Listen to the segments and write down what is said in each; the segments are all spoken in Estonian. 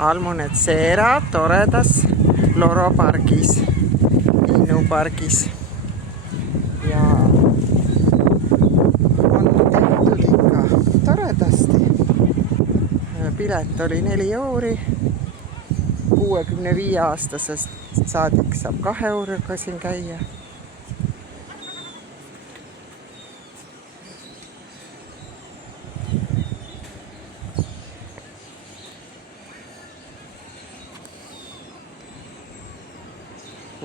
Almunetsera toredas loropargis, linnupargis. Ja on tehtud ikka toredasti. Pilet oli 4 €. 65-aastasest saadik saab 2 € siin käia.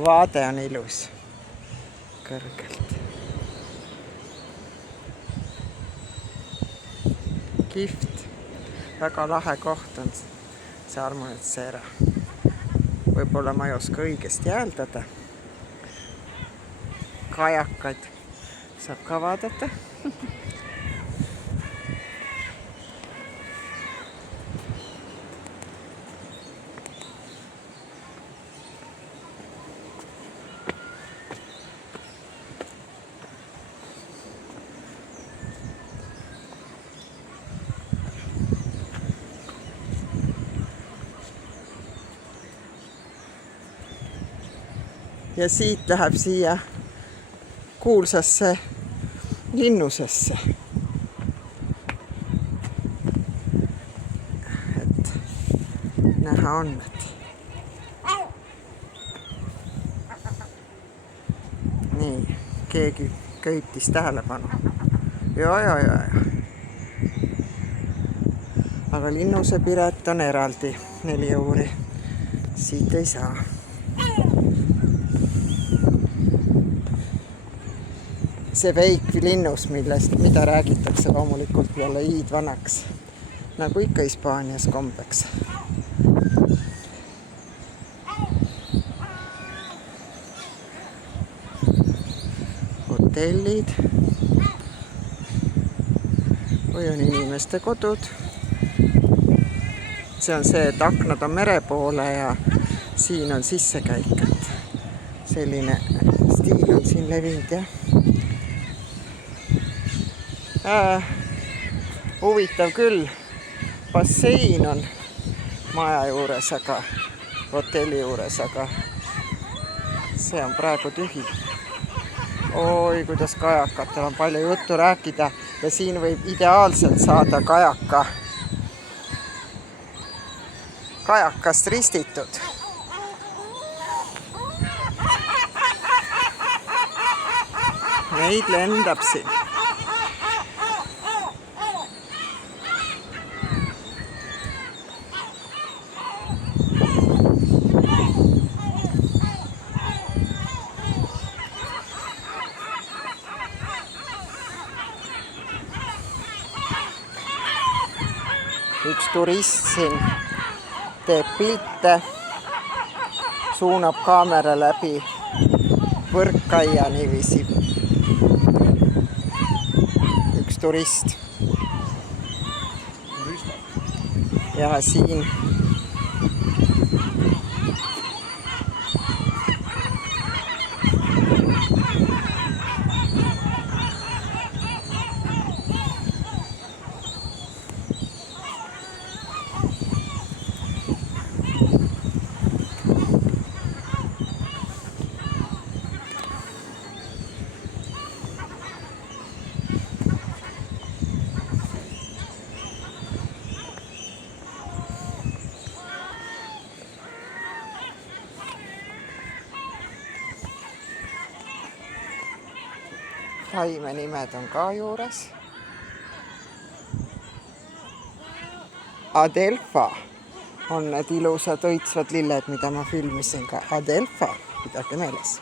Vaade on ilus kõrgelt. Kihvt, väga lahe koht on see Almunetsera. Võib-olla ma ei oska õigesti hääldada. Kajakaid saab ka vaadata. Ja siit läheb siia kuulsasse linnusesse. Et näha on, et nii, keegi köitis tähelepanu. Ja. Aga linnuse pilet on eraldi 4 €. Siit ei saa. See veik linnus, mida räägitakse loomulikult jälle iidvanaks, nagu ikka Hispaanias kombeks. Hotellid või on inimeste kodud. See on see, et aknad on mere poole ja siin on sissekäik, et selline stiil on siin levinud, jah. Huvitav küll, bassein on maja juures, aga hotelli juures, aga see on praegu tühi. Oi, kuidas kajakatel on palju juttu rääkida ja siin võib ideaalselt saada kajakast ristitud. Neid lendab siin. Üks turist siin teeb pilte, suunab kaamera läbi võrkkaia niiviisi. Üks turist. Ja siin taime nimed on ka juures. Adelfa on need ilusad õitsvad lilled, mida ma filmisin ka. Adelfa, pidage meeles.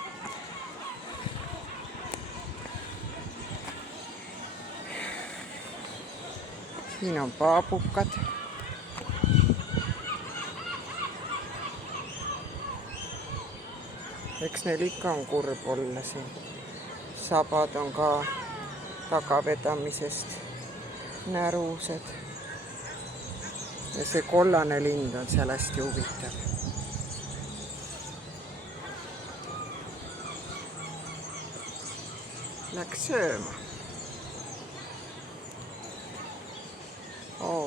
Siin on paabukad. Eks neil ikka on kurb olla siin. Sabad on ka tagavedamisest närused. Ja see kollane lind on seal hästi huvitav. Läks sööma.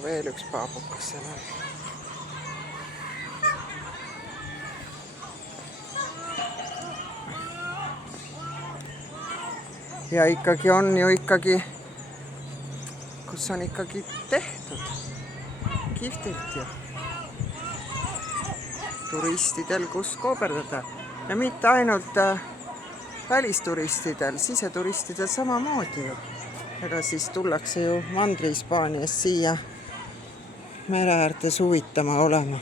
Veel üks paabukas seal on. Ja ikkagi on ju ikkagi, kus on ikkagi tehtud kihvtilt ju. Turistidel, kus kooberdada. Ja mitte ainult välisturistidel, siseturistidel samamoodi ju. Ega siis tullakse ju Mandri-Hispaaniast siia mere äärtes huvitama olema.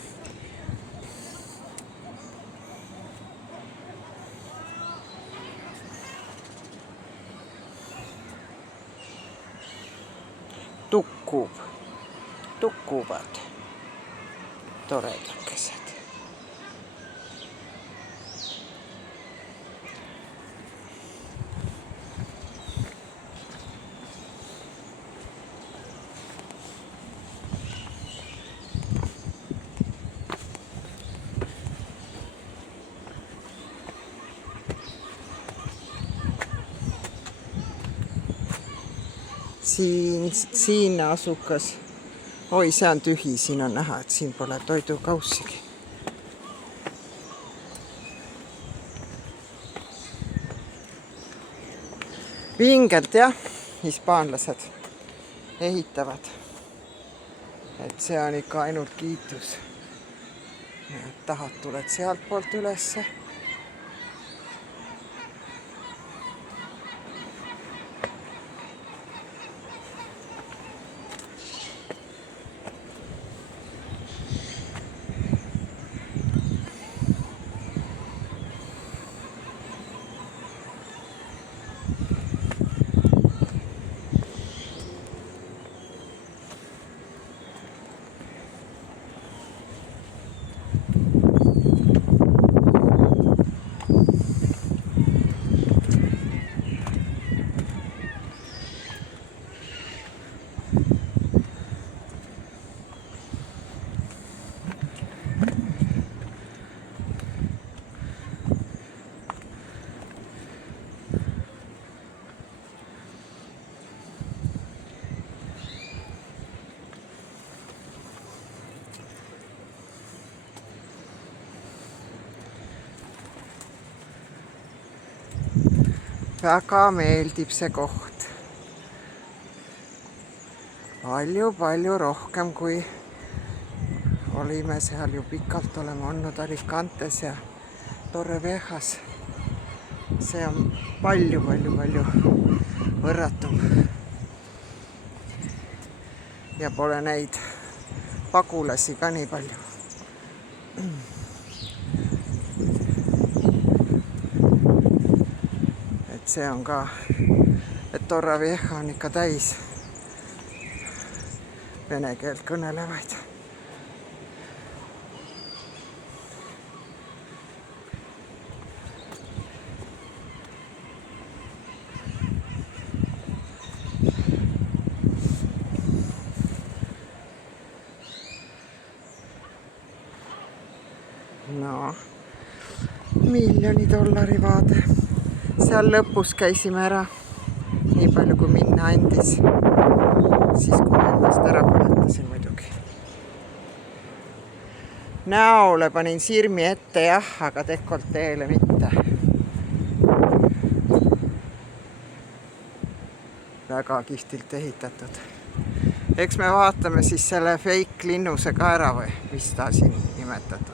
Tukkuvad toredakesed. Siin asukas. Oi, see on tühi, siin on näha, et siin pole toidukaussigi. Vingelt jah, hispaanlased ehitavad. Et see on ikka ainult kiitus. Tahad, tuled sealt poolt ülesse. Väga meeldib see koht. Palju rohkem kui olime seal ju pikalt oleme olnud Alicantes ja Torreviejas. See on palju võrratum. Ja pole neid pagulasi ka nii palju. See on ka, et Torrevieja on ikka täis vene keelt kõnelevaid. No, $1 000 vaade. Seal lõpus käisime ära, nii palju kui minna andis, siis kui endast ära põletasin muidugi. Näole panin sirmi ette jah, aga dekolteele mitte. Väga kihvtilt ehitatud. Eks me vaatame siis selle fake linnuse ka ära või mis ta siin nimetatud.